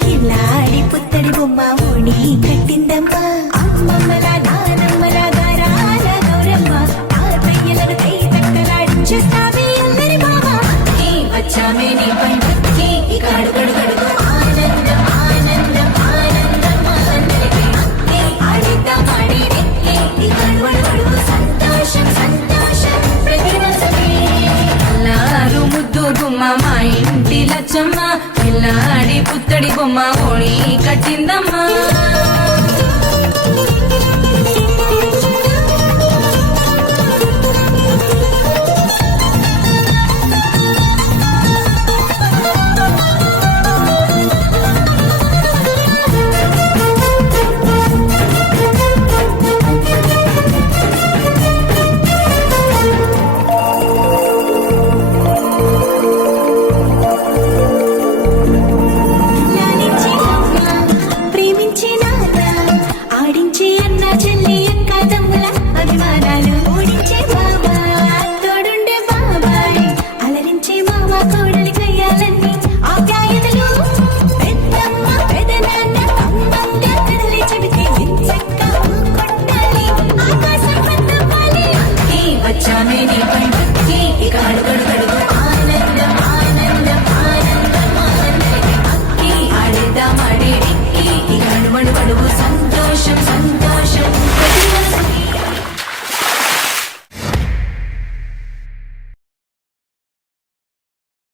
కిల్లాడి పుత్తడి బొమ్మ ఓణి కట్టిందమ్మా అమ్మమ్మల నానమ్మల గారాల గౌరమ్మ తాతయ్యలను కై తక్కలాడించేస్తావే అందరి బావ వచ్చామే నీ పండుగకి ఇక అడుగడుగడుగు ఆనందం ఆనందం ఆనందం అందరికీ ఆడిద్దాం ఆడిడే ఇక అడుగడుగడుగు సంతోషం సంతోషం ప్రతి మనసుకి అల్లారు ముద్దు గుమ్మ మా ఇంటి లచ్చమ్మ పిల్లాడి పుత్తడి బొమ్మ ఓణి కట్టిందమ్మా ప్రేమించి నాన్న ఆడించి అన్న చెల్లి